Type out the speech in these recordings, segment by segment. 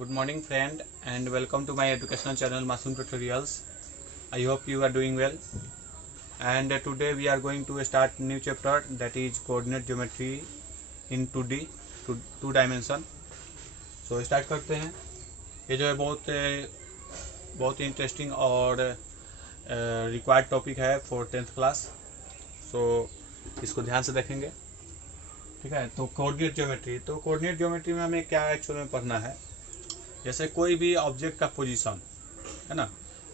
Good morning friend and welcome to my educational channel Masoom Tutorials. I hope you are doing well and today we are going to start new chapter, that is coordinate geometry in 2D two dimension. So start करते हैं। ये जो है बहुत interesting और required topic है for 10th class. सो इसको ध्यान से देखेंगे, ठीक है। तो कोऑर्डिनेट ज्योमेट्री में हमें क्या एक्चुअल में पढ़ना है। जैसे कोई भी ऑब्जेक्ट का पोजीशन है ना,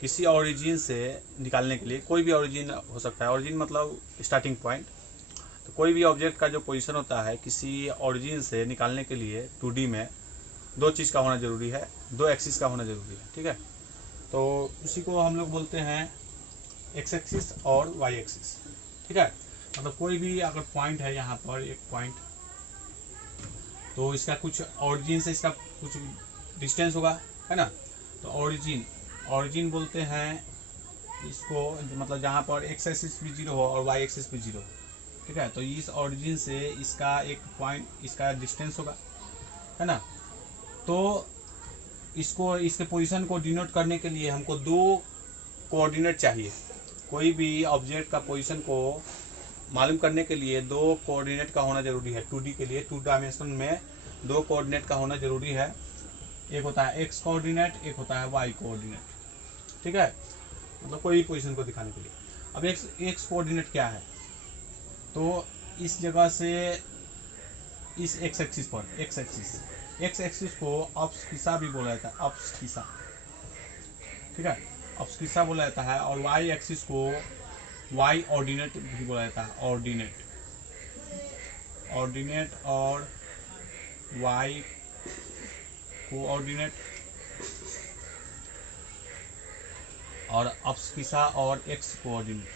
किसी ओरिजिन से निकालने के लिए, कोई भी ओरिजिन हो सकता है, ओरिजिन मतलब स्टार्टिंग पॉइंट। तो कोई भी ऑब्जेक्ट का जो पोजीशन होता है किसी ओरिजिन से निकालने के लिए 2D में दो चीज़ का होना ज़रूरी है, दो एक्सिस का होना ज़रूरी है, ठीक है। तो उसी को हम लोग बोलते हैं एक्स एक्सिस और वाई एक्सिस, ठीक है। मतलब कोई भी अगर पॉइंट है, यहाँ पर एक पॉइंट, तो इसका कुछ ओरिजिन से इसका कुछ डिस्टेंस होगा, है ना। तो ओरिजिन बोलते हैं इसको, मतलब जहाँ पर एक्स एक्सिस भी 0 हो और वाई एक्सिस भी 0, ठीक है। तो इस ओरिजिन से इसका एक पॉइंट, इसका डिस्टेंस होगा, है ना। तो इसके पोजीशन को डिनोट करने के लिए हमको दो कोऑर्डिनेट चाहिए। कोई भी ऑब्जेक्ट का पोजीशन को मालूम करने के लिए दो कोऑर्डिनेट का होना जरूरी है। 2D के लिए, 2 डायमेंशन में दो कोऑर्डिनेट का होना जरूरी है। एक होता है एक्स कोऑर्डिनेट, एक होता है वाई कोऑर्डिनेट, ठीक है। मतलब कोई भी पोजीशन को दिखाने के लिए। अब एक्स कोऑर्डिनेट क्या है, तो इस जगह से इस एक्स एक्सिस पर, एक्स एक्सिस को अब्सकिसा भी बोला जाता है, अब्सकिसा, ठीक है, अब्सकिसा बोला जाता है। और वाई एक्सिस को वाई ऑर्डिनेट भी बोला जाता है, ऑर्डिनेट और वाई कोऑर्डिनेट, और अब्सकिसा और एक्स कोऑर्डिनेट।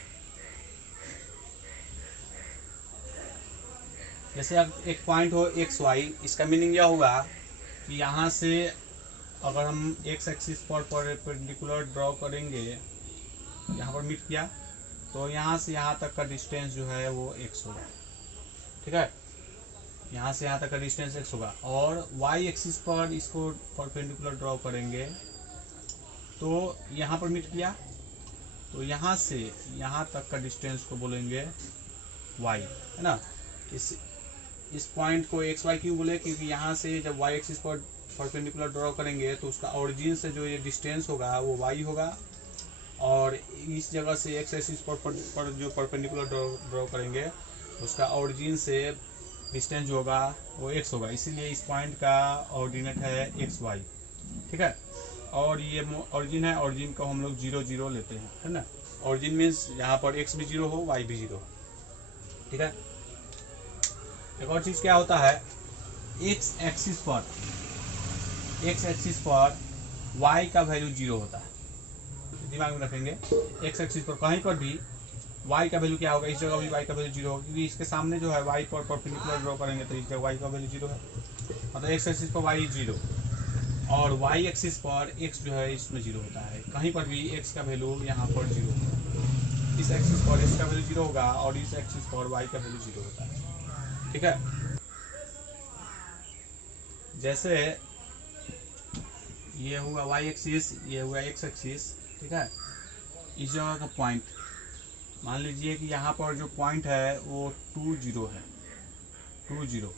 जैसे अब एक पॉइंट हो एक्स वाई, इसका मीनिंग यह होगा कि यहाँ से अगर हम एक्स एक्सिस पर परपेंडिकुलर ड्रॉ करेंगे, यहाँ पर मीट किया, तो यहाँ से यहाँ तक का डिस्टेंस जो है वो एक्स होगा, ठीक है। यहाँ से यहाँ तक का डिस्टेंस एक्स होगा। और वाई एक्सिस पर इसको परपेंडिकुलर ड्रॉ करेंगे, तो यहाँ पर मीट किया, तो यहाँ से यहाँ तक का डिस्टेंस को बोलेंगे वाई, है ना। इस पॉइंट को एक्स वाई क्यों बोले, क्योंकि यहाँ से जब वाई एक्सिस पर परपेंडिकुलर ड्रॉ करेंगे तो उसका ओरिजिन से जो ये डिस्टेंस होगा वो वाई होगा, और इस जगह से एक्स एक्सिस पर जो परपेंडिकुलर ड्रॉ करेंगे उसका ओरिजिन से डिस्टेंस जो होगा वो एक्स होगा। इसीलिए इस पॉइंट का ऑर्डिनेट है एक्स वाई, ठीक है। और ये ओरिजिन है, ओरिजिन को हम लोग 0 0 लेते हैं, है ना। ओरिजिन मीन्स यहाँ पर एक्स भी 0 हो, वाई भी 0 हो, ठीक है। एक और चीज़ क्या होता है, एक्स एक्सिस पर वाई का वैल्यू 0 होता है, दिमाग में रखेंगे। एक्स एक्सिस पर कहीं पर भी वाई का वैल्यू क्या होगा, इस जगह भी वाई का वैल्यू 0 होगा, क्योंकि इसके सामने जो है वाई पर परपेंडिकुलर ड्रॉ करेंगे तो इस जगह वाई का वैल्यू 0 है। मतलब एक्स एक्सिस पर वाई 0 और वाई एक्सिस पर एक्स जो है इसमें 0 होता है। कहीं पर भी एक्स का वैल्यू यहाँ पर 0 होगा, इस एक्सिस पर एक्स का वैल्यू 0 होगा और इस एक्सिस पर वाई का वैल्यू 0 होता है, ठीक है। जैसे ये हुआ वाई एक्सिस, ये हुआ एक्स एक्सिस, ठीक है। इस जगह का पॉइंट मान लीजिए कि यहाँ पर जो पॉइंट है वो 2 0 है, 2 0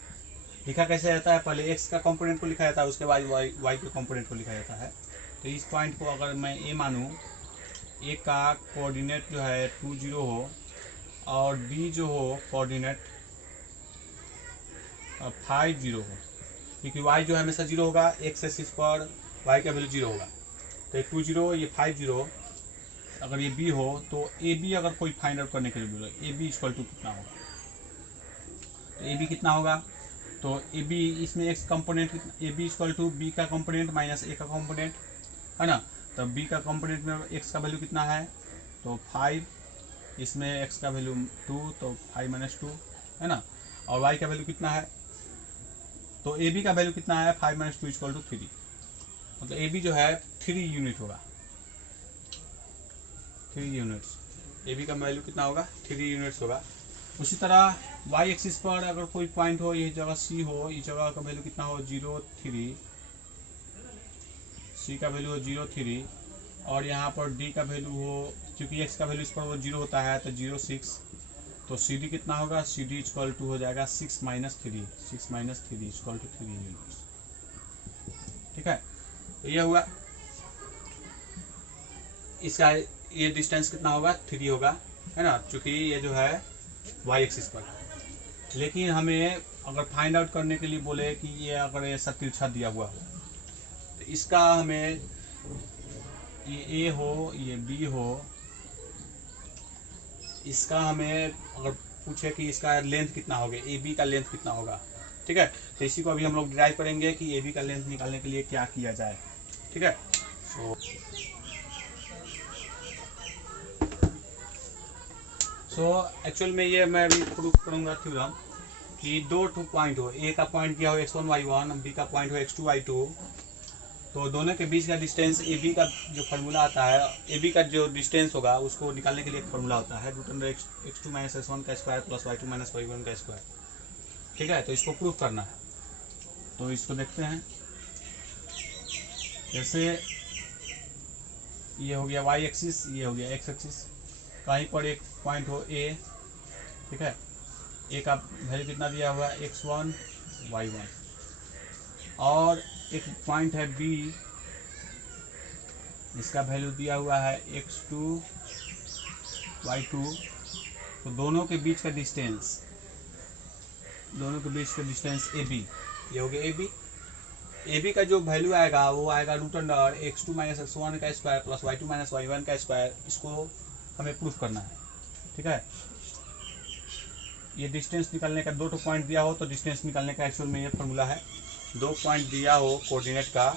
लिखा कैसे जाता है, पहले एक्स का कंपोनेंट को लिखा जाता है, उसके बाद वाई के कंपोनेंट को लिखा जाता है। तो इस पॉइंट को अगर मैं ए मानूँ, ए का कोऑर्डिनेट जो है 2 0 हो और बी जो हो कोऑर्डिनेट 5 0 हो, क्योंकि वाई जो है हमेशा 0 होगा, एक्स एक्सिस पर वाई का वैल्यू 0 होगा। तो ये 2 0, ये 5 0, अगर ये बी हो तो ए बी अगर कोई फाइंड आउट करने के लिए बोले, ए बी इक्वल टू कितना होगा, तो ए बी कितना होगा, तो ए बी इसमें x component, A B equal to B का कंपोनेंट माइनस ए का कंपोनेंट, है ना। तो बी का कंपोनेंट में एक्स का वैल्यू कितना है, तो 5, इसमें एक्स का वैल्यू 2, तो 5 - 2, है ना। और वाई का वैल्यू कितना है, तो ए बी का वैल्यू कितना है, 5 - 2 इक्वल टू 3। मतलब ए बी जो है 3 यूनिट होगा, 3 यूनिट्स। ए बी का वैल्यू कितना होगा, 3 यूनिट्स होगा। उसी तरह वाई एक्सिस पर अगर कोई पॉइंट हो, ये जगह सी हो, इस जगह का वैल्यू कितना हो, 0 3, सी का वैल्यू हो 0 3 और यहाँ पर डी का वैल्यू हो, क्योंकि एक्स का वैल्यू इस पर वो 0 होता है तो 0 6, तो सी डी कितना होगा, सी डी इक्वल टू हो जाएगा 6 - 3, 6 - 3 इक्वल टू 3 यूनिट्स। ठीक है, तो ये हुआ, इसका ये डिस्टेंस कितना होगा, 3 होगा, है ना, चूँकि ये जो है वाई एक्सिस पर। लेकिन हमें अगर फाइंड आउट करने के लिए बोले कि ये अगर ऐसा तिरछा दिया हुआ हो तो इसका हमें, ये ए हो ये बी हो, इसका हमें अगर पूछे कि इसका लेंथ कितना होगा, ए बी का लेंथ कितना होगा। ठीक है, तो इसी को अभी हम लोग डिराइव करेंगे कि ए बी का लेंथ निकालने के लिए क्या किया जाए। ठीक है, सो एक्चुअल में ये मैं अभी प्रूफ करूँगा थ्योरम कि दो पॉइंट हो, ए का पॉइंट क्या हो x1 y1, बी का पॉइंट हो x2 y2, तो दोनों के बीच का डिस्टेंस ए बी का जो फार्मूला आता है, ए बी का जो डिस्टेंस होगा उसको निकालने के लिए एक फार्मूला होता है x2 - x1 का स्क्वायर प्लस y2 - y1 का स्क्वायर। ठीक है, तो इसको प्रूफ करना है, तो इसको देखते हैं। जैसे ये हो गया y एक्सिस, ये हो गया x एक्सिस, कहीं पर एक पॉइंट हो ए, ठीक है, ए का वैल्यू कितना दिया हुआ है x1 y1, और एक पॉइंट है बी जिसका वैल्यू दिया हुआ है x2 y2, तो दोनों के बीच का डिस्टेंस ए बी, ये हो गया ए बी का जो वैल्यू आएगा वो आएगा √x2 - x1 का स्क्वायर प्लस y2 - y1 का स्क्वायर। इसको हमें प्रूफ करना है। ठीक है, ये डिस्टेंस निकालने का, दो पॉइंट दिया हो तो डिस्टेंस निकालने का एक्चुअल में ये फार्मूला है। दो पॉइंट दिया हो कोऑर्डिनेट का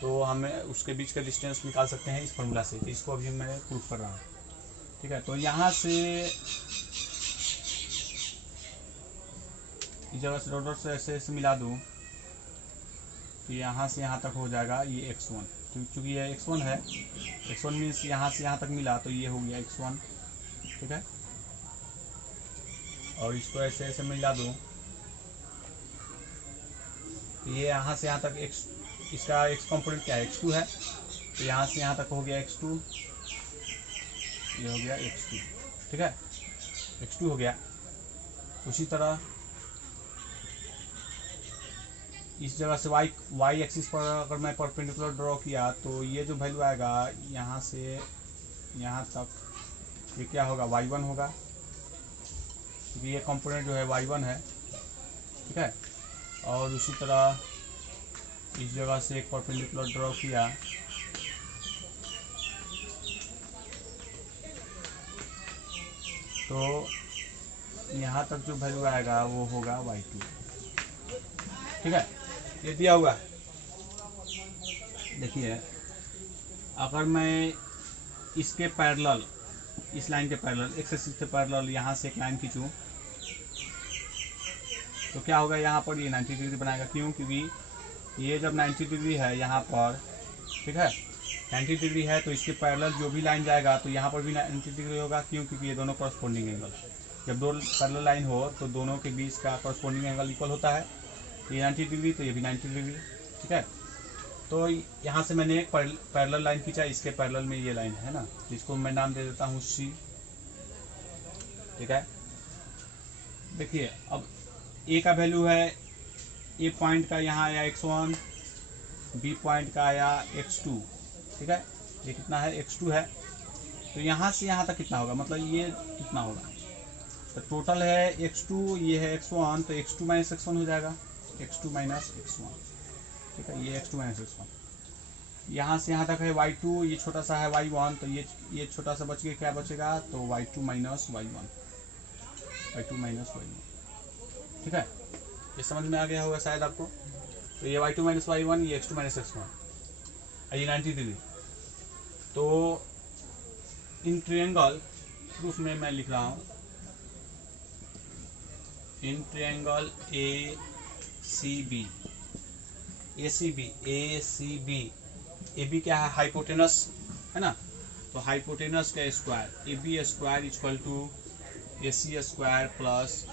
तो हमें उसके बीच का डिस्टेंस निकाल सकते हैं इस फार्मूला से, तो इसको अभी मैं प्रूफ कर रहा हूँ। ठीक है, तो यहाँ से इस जगह से डॉट से ऐसे मिला दूँ तो यहाँ से यहाँ तक हो जाएगा ये x1, क्योंकि ये x1 है, x1 मीन्स यहाँ से यहाँ तक मिला तो ये हो गया x1। ठीक है, और इसको ऐसे ऐसे मिला दूँ, ये यहाँ से यहाँ तक इसका x कंपोनेंट क्या है, x2 है, तो यहाँ से यहाँ तक हो गया x2, ये हो गया x2। ठीक है, x2 हो गया। उसी तरह इस जगह से y एक्सिस पर अगर मैं परपेंडिकुलर ड्रॉ किया तो ये जो वैल्यू आएगा यहाँ से यहाँ तक, ये क्या होगा, y1 होगा, क्योंकि ये कंपोनेंट जो है y1 है। ठीक है, और उसी तरह इस जगह से एक परपेंडिकुलर ड्रॉ किया तो यहाँ तक जो वैल्यू आएगा वो होगा y2। ठीक है, ये दिया हुआ है। देखिए, अगर मैं इसके पैरेलल, इस लाइन के पैरेलल, एक्स एक्सिस के पैरेलल यहाँ से एक लाइन खींचूँ तो क्या होगा, यहाँ पर ये 90 डिग्री बनाएगा। क्यों, क्योंकि ये जब 90 डिग्री है यहाँ पर, ठीक है, 90 डिग्री है तो इसके पैरेलल जो भी लाइन जाएगा तो यहाँ पर भी 90 डिग्री होगा। क्यों, क्योंकि ये दोनों कॉरस्पॉन्डिंग एंगल, जब दो पैरेलल लाइन हो तो दोनों के बीच का कॉरस्पॉन्डिंग एंगल इक्वल होता है। ये 90 डिग्री तो ये भी 90 डिग्री। ठीक है, तो यहाँ से मैंने एक पैरेलल लाइन खींचा, इसके पैरेलल में ये लाइन है ना, जिसको मैं नाम दे देता हूँ C। ठीक है, देखिए अब A का वैल्यू है, A पॉइंट का यहाँ आया x1, B पॉइंट का आया x2। ठीक है, ये कितना है, x2 है, तो यहाँ से यहाँ तक कितना होगा, मतलब ये कितना होगा, तो टोटल है x2, ये है x1, तो x2 - x1 हो जाएगा, x2 - x1। ठीक है, ये x2 - x1। यहाँ से यहाँ तक है y2, ये छोटा सा है y1, तो ये छोटा सा बच के क्या बचेगा, तो y2 - y1, y2 - y1। ठीक है, ये समझ में आ गया होगा शायद आपको। तो ये y2 - y1, ये x2 - x1, ये 90 डिग्री। तो इन ट्रायंगल प्रूफ में मैं लिख रहा हूँ, इन ट्रायंगल ACB, AB क्या है, हाइपोटेनस है ना, तो हाइपोटेनस का square AB square equal to AC square plus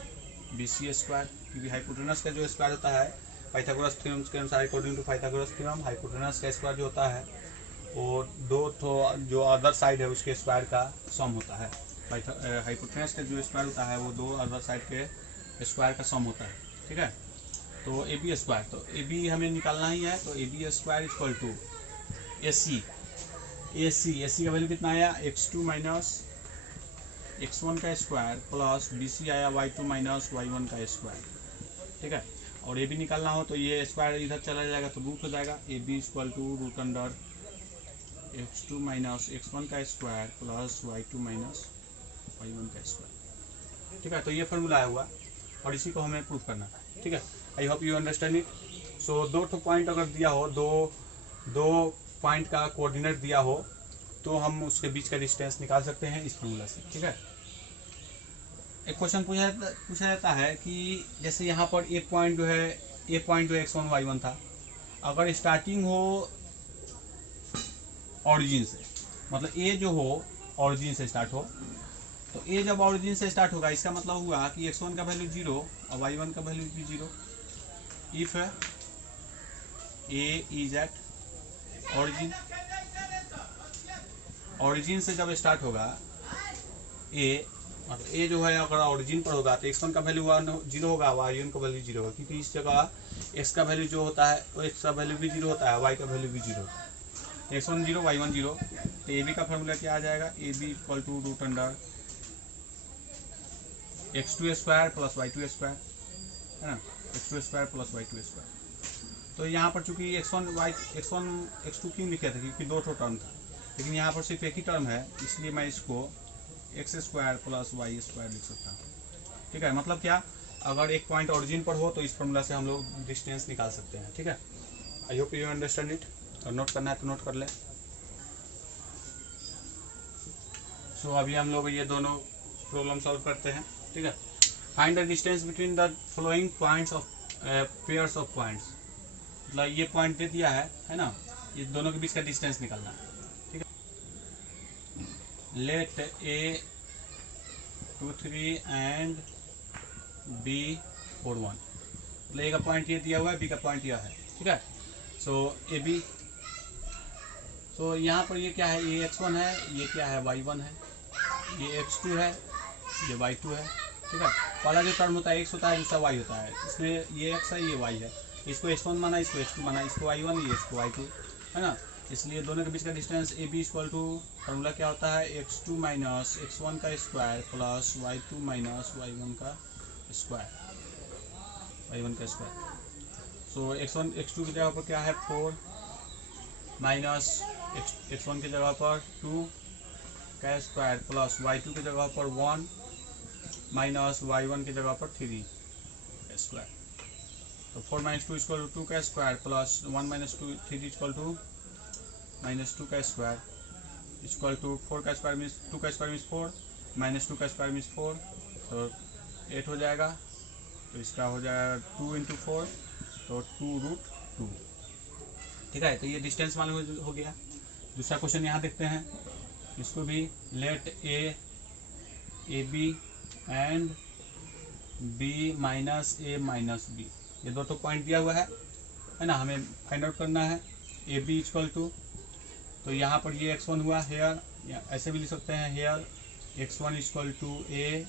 BC square, क्योंकि हाइपोटेनस का जो स्क्वायर होता है पाइथागोरस थ्योरम के अनुसार, according to Pythagoras theorem, hypotenuse का स्क्वायर जो होता है वो दो तो जो अदर साइड है उसके स्क्वायर का सम होता है। हाइपोटेनस का जो स्क्वायर होता है वो दो अदर साइड के स्क्वायर का सम होता है। ठीक है, तो ए बी स्क्वायर, तो ए बी हमें निकालना ही है, तो ए b square equal to a c का वैल्यू कितना आया, x2 माइनस x1 का स्क्वायर प्लस बी सी आया y2 माइनस y1 का स्क्वायर। ठीक है, और ए बी निकालना हो तो ये स्क्वायर इधर चला जाएगा तो रूट हो जाएगा, A B equal to root under x2 minus x1 का square plus y2 minus y1 का स्क्वायर। ठीक है, तो ये फॉर्मूला आया हुआ और इसी को हमें प्रूव करना है। ठीक है, I hope you understand it. So दो पॉइंट अगर दिया हो, दो पॉइंट का कोऑर्डिनेट दिया हो तो हम उसके बीच का डिस्टेंस निकाल सकते हैं इस फॉर्मूला से। ठीक है, एक क्वेश्चन पूछा जाता है कि जैसे यहाँ पर एक पॉइंट जो है x1 y1 था, अगर स्टार्टिंग हो ऑरिजिन से, मतलब ए जो हो ऑरिजिन से स्टार्ट हो, तो ए जब ऑरिजिन से स्टार्ट होगा इसका मतलब हुआ कि x1 का वैल्यू 0 और y1 का वैल्यू भी 0। If A is at origin से जब स्टार्ट होगा ए, मतलब ए जो है अगर ऑरिजिन पर होगा तो x1 का वैल्यू 0 होगा, y1 का वैल्यू 0 होगा, क्योंकि इस जगह x का वैल्यू जो होता है वो x का वैल्यू भी 0 होता है, y का वैल्यू भी 0 होता है। x1 0 y1 0, तो ए बी का फॉर्मूला क्या आ जाएगा, A B equal to root under x2 square plus y2 square, है ना, x2 square plus y2 square. तो यहाँ पर चूंकि x1 x2 क्यों लिखे थे, क्योंकि दो टर्म था, लेकिन यहाँ पर सिर्फ एक ही टर्म है, इसलिए मैं इसको x square plus Y square लिख सकता हूँ। ठीक है, मतलब क्या, अगर एक पॉइंट ओरिजिन पर हो तो इस फॉर्मूला से हम लोग डिस्टेंस निकाल सकते हैं। ठीक है, I hope you understand it. और नोट करना है तो नोट कर ले। सो अभी हम लोग ये दोनों प्रॉब्लम सॉल्व करते हैं। ठीक है, find the distance between the following points of pairs of points, मतलब ये पॉइंट दे दिया है ना, ये दोनों के बीच का डिस्टेंस निकालना है। ठीक है, लेट ए 2 3 एंड बी 4 1, मतलब ए का पॉइंट ये दिया हुआ है, बी का पॉइंट यह है। ठीक है, सो ए बी, सो यहाँ पर ये क्या है, ये x1 है, ये क्या है y1 है, ये x2 है, ये y2 है। ठीक है, पहला जो टर्म होता है x होता है, दूसरा y होता है, इसमें ये x है, ये y है, इसको x1 माना, इसको x2 माना, इसको y1 ये इसको y2, है ना, इसलिए दोनों के बीच का distance A B equal to, formula क्या होता है, x2 माइनस x1 का square plus y2 minus y1 का स्क्वायर, सो x2 की जगह पर क्या है 4 माइनस x1 की जगह पर 2 का स्क्वायर प्लस y2 की जगह पर 1 माइनस y1 की जगह पर 3 स्क्वायर, तो 4 माइनस 2 इक्वल टू 2 का square plus 1 minus 2 3 equal to minus 2 का स्क्वायर इक्वल टू 4 का स्क्वायर मीन्स 2 का स्क्वायर मीन्स 4 माइनस 2 का स्क्वायर मीन्स 4, तो 8 हो जाएगा, तो इसका हो जाएगा 2 इंटू 4, तो 2 रूट 2। ठीक है, तो ये डिस्टेंस मालूम हो गया। दूसरा क्वेश्चन यहाँ देखते हैं, इसको भी let A B and B minus A minus B, ये दो तो पॉइंट दिया हुआ है ना, हमें फाइंड आउट करना है ए बी इक्वल टू, तो यहाँ पर ये x1 हुआ हेयर, ऐसे भी लिख सकते हैं here x1 equal to a,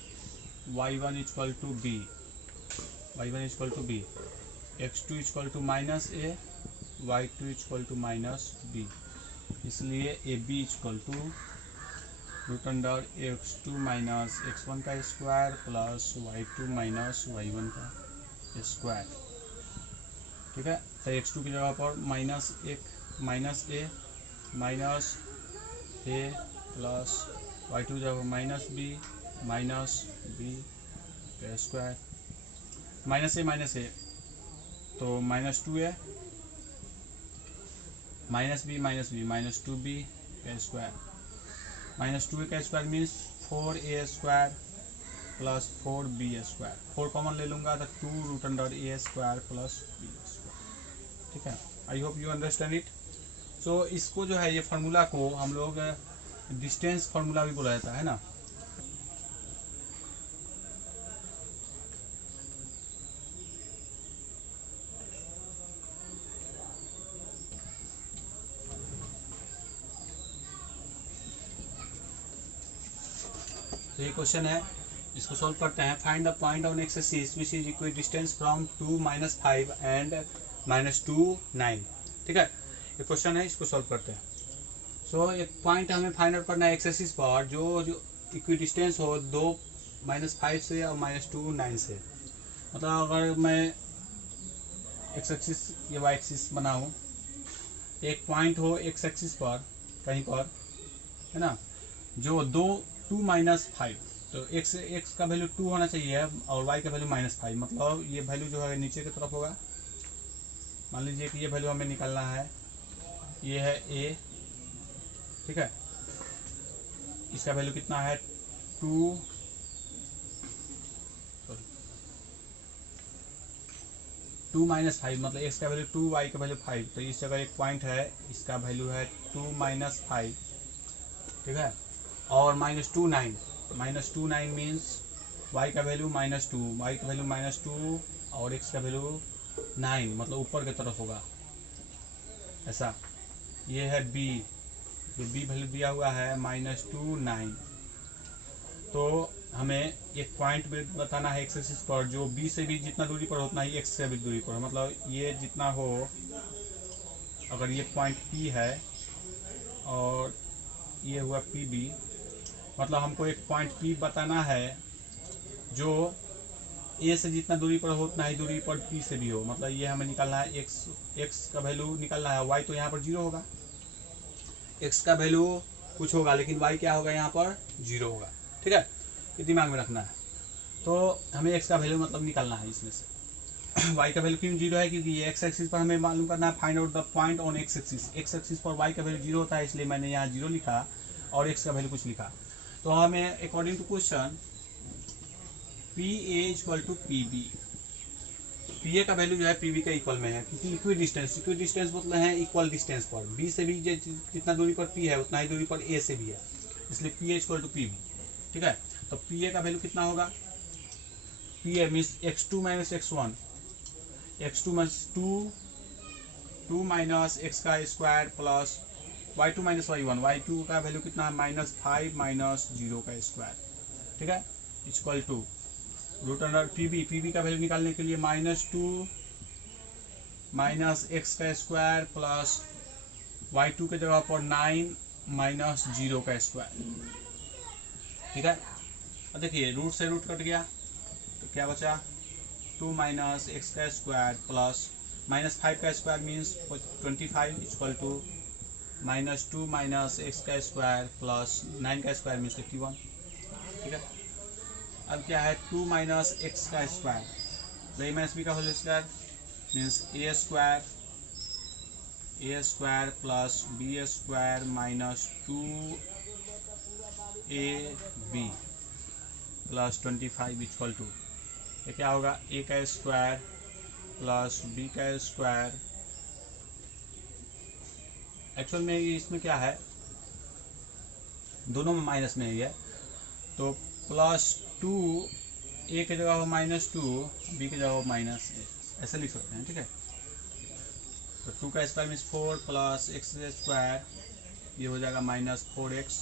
y1 equal to b, x2 equal to minus a, y2 equal to minus b, इसलिए a B equal to root under x2 minus x1 का square plus y2 minus y1 का square. ठीक है, तो x2 की जगह पर minus A minus A plus y2 की जगह माइनस बी का स्क्वायर, माइनस ए तो minus 2a minus B minus 2b का स्क्वायर, माइनस 2a का square means 4a square plus 4b square, 4 common ले लूँगा तो 2 root under a square plus b square. ठीक है, I hope you understand it. So इसको जो है, ये फार्मूला को हम लोग डिस्टेंस फार्मूला भी बोला जाता है ना। तो ये क्वेश्चन है, इसको सॉल्व करते हैं। Find the point on x axis which is equal distance from 2 - 5 and -2 9। ठीक है, ये क्वेश्चन है, इसको सॉल्व करते हैं। सो एक पॉइंट हमें फाइंड आउट करना है एक्स एक्सिस पर जो इक्वी डिस्टेंस हो 2 - 5 से और -2 9 से। मतलब अगर मैं एक्स एक्सिस ये वाई एक्सिस बनाऊँ, एक पॉइंट हो एक्स एक्सिस पर कहीं पर, है ना, जो 2 - 5, तो एक्स का वैल्यू 2 होना चाहिए और वाई का वैल्यू -5। मतलब ये वैल्यू जो है नीचे की तरफ होगा। मान लीजिए कि ये वैल्यू हमें निकालना है, ये है ए, ठीक है, इसका वैल्यू कितना है 2 - 5, मतलब एक्स का वैल्यू 2, वाई का वैल्यू 5। तो इस जगह एक पॉइंट है, इसका वैल्यू है 2 - 5, ठीक है, और -2 9। -2 9 मीन्स वाई का वैल्यू -2, वाई का वैल्यू -2 और एक्स का वैल्यू 9, मतलब ऊपर की तरफ होगा ऐसा। ये है बी, ये बी वैल्यू दिया हुआ है -2 9। तो हमें एक पॉइंट बताना है एक्स एक्सिस पर जो बी से भी जितना दूरी पर उतना ही एक्स से भी दूरी पर, मतलब ये जितना हो, अगर ये पॉइंट पी है और ये हुआ पी बी, मतलब हमको एक पॉइंट पी बताना है जो ए से जितना दूरी पर हो उतना ही दूरी पर पी से भी हो। मतलब ये हमें निकालना है एक्स का वैल्यू निकालना है। वाई तो यहाँ पर 0 होगा, एक्स का वैल्यू कुछ होगा लेकिन वाई क्या होगा यहाँ पर 0 होगा। ठीक है, ये दिमाग में रखना है। तो हमें एक्स का वैल्यू मतलब निकालना है इसमें से। वाई का वैल्यू क्यों 0 है, क्योंकि ये एक्स एक्सिस पर हमें मालूम करना है find out the point on x axis. X axis पर वाई का वैल्यू 0 होता है, इसलिए मैंने यहाँ 0 लिखा और एक्स का वैल्यू कुछ लिखा। तो हमें according to question P A equal to P B, P A का वैल्यू जो है पी बी के इक्वल में है, क्योंकि इक्वी डिस्टेंस मतलब है इक्वल डिस्टेंस पर। बी से भी जितना दूरी पर पी है उतना ही दूरी पर ए से भी है, इसलिए P A equal to P B. ठीक है, तो पी ए का वैल्यू कितना होगा, P A means x2 - x1, x2 2 minus x का square plus y2 - y1, y2 का वैल्यू कितना है -5 - 0 का स्क्वायर। ठीक है, equal to root under P B का वैल्यू निकालने के लिए -2 माइनस एक्स का स्क्वायर प्लस y2 के जगह पर 9 - 0 का स्क्वायर। ठीक है, अब देखिए रूट से रूट कट गया तो क्या बचा, 2 माइनस एक्स का स्क्वायर प्लस -5 का square means 25 equal to -2 minus x का स्क्वायर प्लस 9 का स्क्वायर मीन्स 81। ठीक है, अब क्या है 2 माइनस एक्स का स्क्वायर, ए माइनस बी का whole square means A square plus B square minus 2ab plus 25 equal to, ये क्या होगा ए का स्क्वायर प्लस बी का स्क्वायर। एक्चुअल में इसमें क्या है, दोनों में माइनस में ही है, तो प्लस 2 ए के जगह हो -2, बी के जगह हो -8, ऐसे लिख सकते हैं। ठीक है, तो 2 का square means 4 plus x square, ये हो जाएगा -4x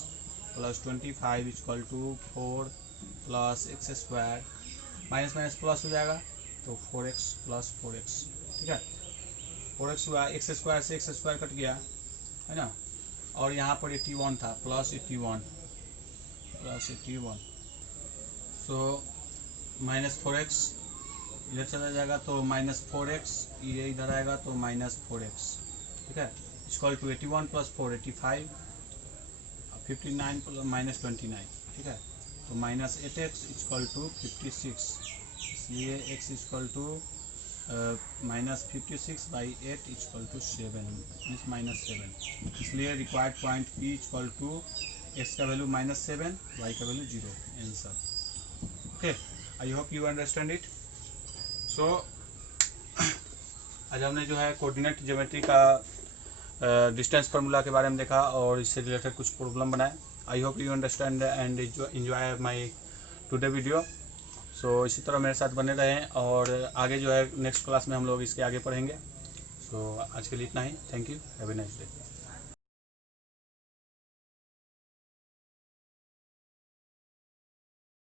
plus 25 equal to 4 plus x square, minus minus plus हो जाएगा तो 4x प्लस 4x। ठीक है, 4x हुआ, एक्स स्क्वायर से एक्स स्क्वायर कट गया है ना, और यहाँ पर 81 था प्लस 81 सो -4x इधर चला जाएगा तो -4x, ये इधर आएगा तो -4x। ठीक है, इक्वल टू 81 प्लस 4 85, 59 प्लस -29। ठीक है, तो -8x इक्वल टू 56, इसलिए x equal to -56/8 equal to 7 means -7। इसलिए required point P equal to x का वैल्यू -7, y का value 0। Answer. Okay, I hope you understand it. So आज हमने जो है कोऑर्डिनेट ज्योमेट्री का डिस्टेंस फार्मूला के बारे में देखा और इससे रिलेटेड कुछ प्रॉब्लम बनाए। I hope you understand and enjoy my today video. So इसी तरह मेरे साथ बने रहें और आगे जो है नेक्स्ट क्लास में हम लोग इसके आगे पढ़ेंगे। सो आज के लिए इतना ही। Thank you, have a nice day.